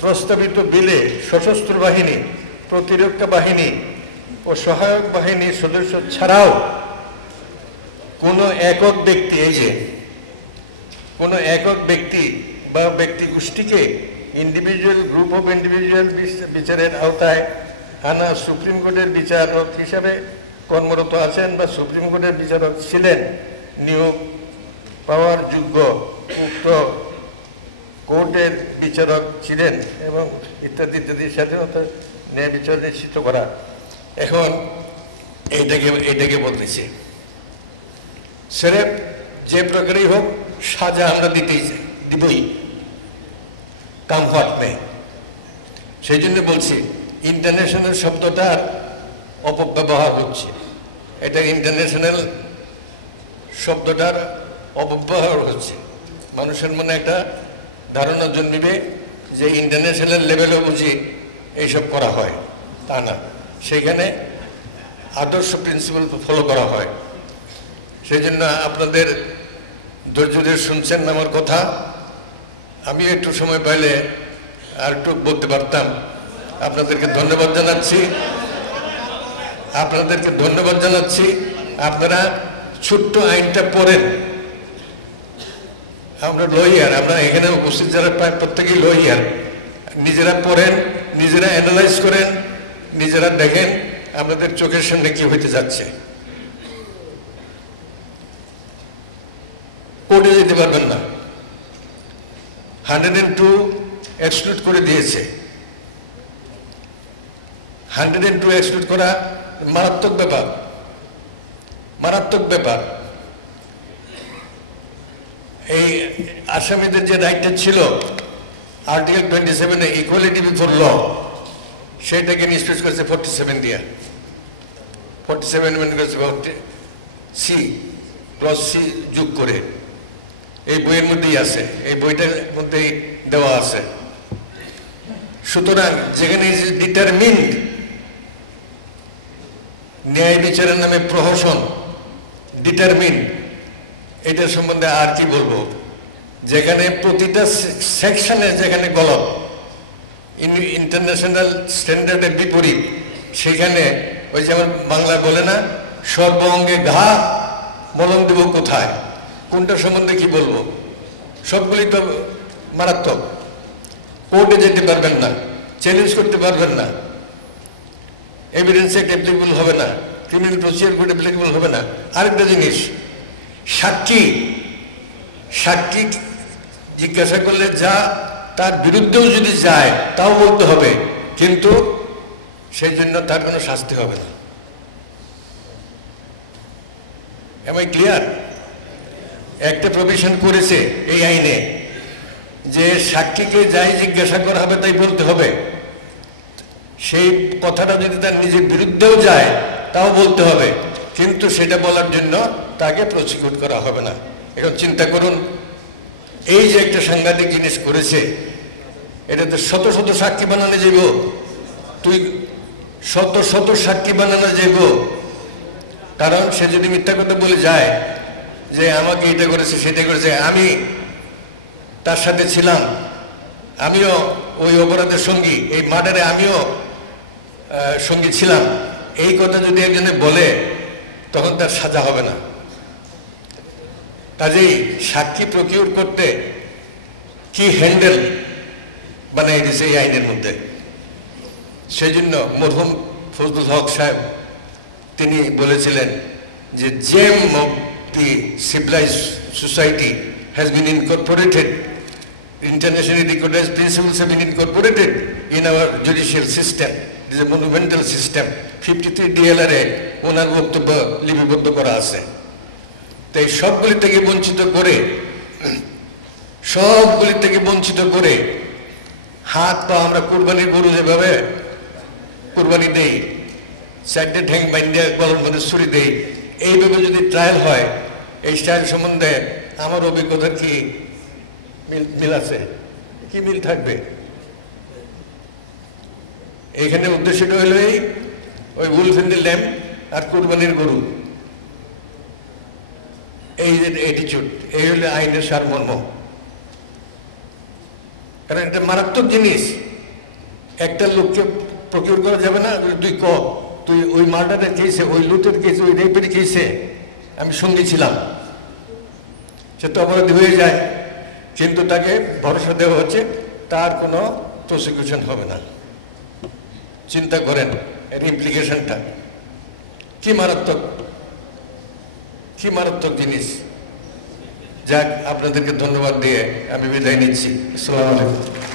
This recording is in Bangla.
প্রস্তাবিত বিলে সশস্ত্র বাহিনী, প্রতিরক্ষা বাহিনী ও সহায়ক বাহিনীর সদস্য ছাড়াও কোনো একক ব্যক্তি, এই যে কোনো একক ব্যক্তি বা ব্যক্তি গোষ্ঠীকে ইন্ডিভিজুয়াল গ্রুপ অফ ইন্ডিভিজুয়াল বিচারের আওতায় আনা সুপ্রিম কোর্টের বিচারক হিসাবে কর্মরত আছেন বা সুপ্রিম কোর্টের বিচারক ছিলেন, নিয়োগ পাওয়ার যোগ্য, উক্ত কোর্টের বিচারক ছিলেন এবং ইত্যাদি ইত্যাদি স্বাধীনতা ন্যায় বিচার নিশ্চিত করা। এখন এটাকে বলতেছি, সেরেপ যে প্রকারই হোক সাজা আমরা দিবই, কমফর্ট নেই। সেই জন্য বলছি ইন্টারন্যাশনাল শব্দটার অপব্যবহার হচ্ছে। এটা ইন্টারন্যাশনাল শব্দটার অপব্যবহার হচ্ছে। মানুষের মনে একটা ধারণা জন্মিবে যে ইন্টারন্যাশনাল লেভেলেও বুঝি এইসব করা হয়, তা না। সেখানে আদর্শ প্রিন্সিপাল ফলো করা হয়। সেই জন্য আপনাদের ধৈর্য ধরে শুনছেন আমার কথা। আমি একটু সময় পাইলে আর একটু বলতে পারতাম। আপনাদেরকে ধন্যবাদ জানাচ্ছি, আপনারা ছোট্ট আইনটা পড়েন। আমরা লয়ার, আমরা এখানে উপস্থিত যারা প্রায় প্রত্যেকেই লয়ার। নিজেরা পড়েন, নিজেরা অ্যানালাইজ করেন, নিজেরা দেখেন আপনাদের চোখের সামনে কি হইতে যাচ্ছে। কোর্টে যেতে পারবেন না, 102 এক্সক্লুড করে দিয়েছে। 102 এক্সক্লুড করা মারাত্মক ব্যাপার। এই আসামিদের যে রাইটটা ছিল আর্টিকেল 27 ইকুয়ালিটি বিফোর ল, সেটাকে নিষ্পেষ করেছে 47 দিয়া। 47 মানে করেছে সি প্লাস সি যোগ করে। এই বইয়ের মধ্যেই আছে, এই বইটার মধ্যেই দেওয়া আছে। সুতরাং যেখানে ডিটারমিন্ড ন্যায় বিচারের নামে প্রহসন, ডিটারমিন্ড, এটার সম্বন্ধে আর কি বলবো। যেখানে প্রতিটা সেকশনে যেখানে গলত, ইন্টারন্যাশনাল স্ট্যান্ডার্ডের বিপরীত, সেখানে ওই যেমন বাংলা বলে না, সর্ব অঙ্গে ঘা মলম দেব কোথায়, কোনটা সম্বন্ধে কি বলবো। সবগুলি তো মারাত্মক। কোর্টে যেতে পারবেন না, চ্যালেঞ্জ করতে পারবেন না, এভিডেন্স অ্যাক্ট অ্যাপ্লিকেবল হবে না, ক্রিমিনাল প্রসিডিউর কোড অ্যাপ্লিকেবল হবে না। আরেকটা জিনিস, সাক্ষী জিজ্ঞাসা করলে যা তার বিরুদ্ধেও যদি যায় তাও বলতে হবে, কিন্তু সেই জন্য তার কোনো শাস্তি হবে না। Am I clear? একটা প্রভিশন করেছে এই আইনে যে সাক্ষীকে যাই জিজ্ঞাসা করা হবে তাই বলতে হবে। সেই কথাটা যদি তার নিজের বিরুদ্ধেও যায় তাও বলতে হবে, কিন্তু সেটা বলার জন্য তাকে প্রসিকিউট করা হবে না। এখন চিন্তা করুন, এই যে একটা সাংঘাতিক জিনিস করেছে, এটাতে শত শত সাক্ষী বানানো যাইব, শত সাক্ষী বানানো যাইব। কারণ সে যদি মিথ্যা কথা বলে যায় যে আমাকে এটা করেছে সেটা করেছে, আমি তার সাথে ছিলাম, আমিও ওই অপরাধের সঙ্গী, এই মার্ডারে আমিও সঙ্গী ছিলাম, এই কথা যদি একজনে বলে তখন তার সাজা হবে না। কাজেই সাক্ষী প্রকিউর করতে কি হ্যান্ডেল বানাই দিয়েছে এই আইনের মধ্যে। সেই জন্য মরহুম ফজলুল হক সাহেব তিনি বলেছিলেন যে gem of the civilized society has been incorporated, internationally recognized principles have been incorporated in our judicial system. It is a monumental system. 53 DLR এ ওনার বক্তব্য লিপিবদ্ধ করা আছে। তাই সবগুলি থেকে বঞ্চিত করে হাত পা আমরা কুরবানির গরু যেভাবে কুরবানি দেই, চারটে ঠ্যাং বাইন্ডে গলার মধ্যে ছুরি দেই, এইভাবে যদি ট্রায়াল হয়, এই ট্রায়াল সম্বন্ধে আমার অভিজ্ঞতার কি মিল আছে? কি মিল থাকবে? এখানে উদ্দেশ্যটা হলো ওই উলফ ইন দি ল্যাম্ব আর কুরবানির গরু, এই যে অ্যাটিটিউড, এই হলো আইনের সারমর্ম। কারণ এটা মারাত্মক জিনিস। একটা লোককে প্রকিউর করা যাবে না, তুই ক তুই ওই মার্ডারের কেসে, ওই লুটের কেসে, ওই রেপের কেসে আমি সঙ্গী ছিলাম, সে তো অপরাধী হয়ে যায়, কিন্তু তাকে ভরসা দেওয়া হচ্ছে তার কোনো প্রসিকিউশন হবে না। চিন্তা করেন এর ইমপ্লিকেশনটা কি মারাত্মক, কি মারাত্মক জিনিস। যাক, আপনাদেরকে ধন্যবাদ দিয়ে আমি বিদায় নিচ্ছি। আসসালামু আলাইকুম।